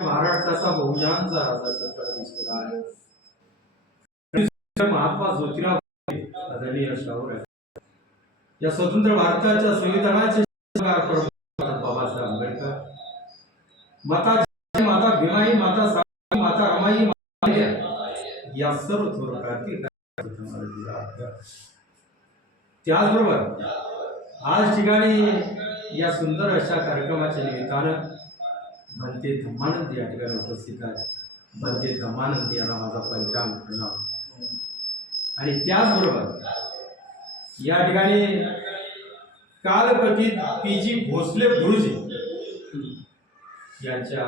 महाराष्ट्राचा बहुजनांचा राजा दिसत आहे. महात्मा ज्योतिराव आदरणीय शाहू या स्वतंत्र भारताच्या संविधानाचे बाबासाहेब आंबेडकर, माता भीमाई, माता सावित्री, माता रमाई, या सर्व थोर क्रांतिकारक. त्याचबरोबर आज ठिकाणी या सुंदर अशा कार्यक्रमाच्या निमित्तानं भंते धम्मानंद या ठिकाणी उपस्थित आहेत. भंते धम्मानंद यांना माझा पंचांग प्रणाम. आणि त्याचबरोबर या ठिकाणी कालकथित पी.जी. भोसले गुरुजी यांच्या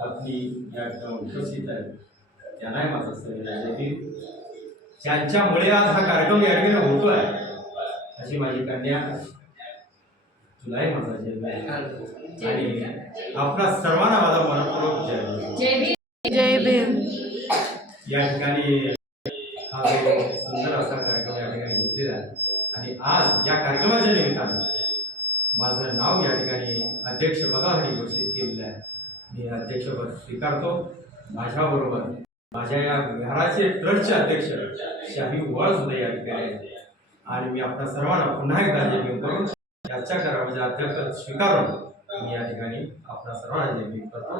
पत्नी या ठिकाणी उपस्थित आहेत. त्यांनाही माझा सगळ्यांनी त्यांच्यामुळे आज हा कार्यक्रम या ठिकाणी होतो आहे. अशी माझी कन्या तुलाही माझा जय आणि आपणा सर्वांना माझा मनपूर्वक जय भीम. या ठिकाणी हा सुंदर असा कार्यक्रम या ठिकाणी घेतलेला आहे. आणि आज या कार्यक्रमाच्या निमित्तानं माझं नाव या ठिकाणी अध्यक्षपदासाठी घोषित केलेलं आहे. मी अध्यक्षपद स्वीकारतो. माझ्याबरोबर माझ्या या विहाराचे ट्रस्टचे अध्यक्ष शाही वळ सुद्धा या ठिकाणी आहेत. आणि मी आपल्या सर्वांना पुन्हा एकदा जय भीम करून याच्या करामध्ये अध्यक्ष स्वीकारून मी या ठिकाणी आपल्या सर्वांना जय भीम करतो.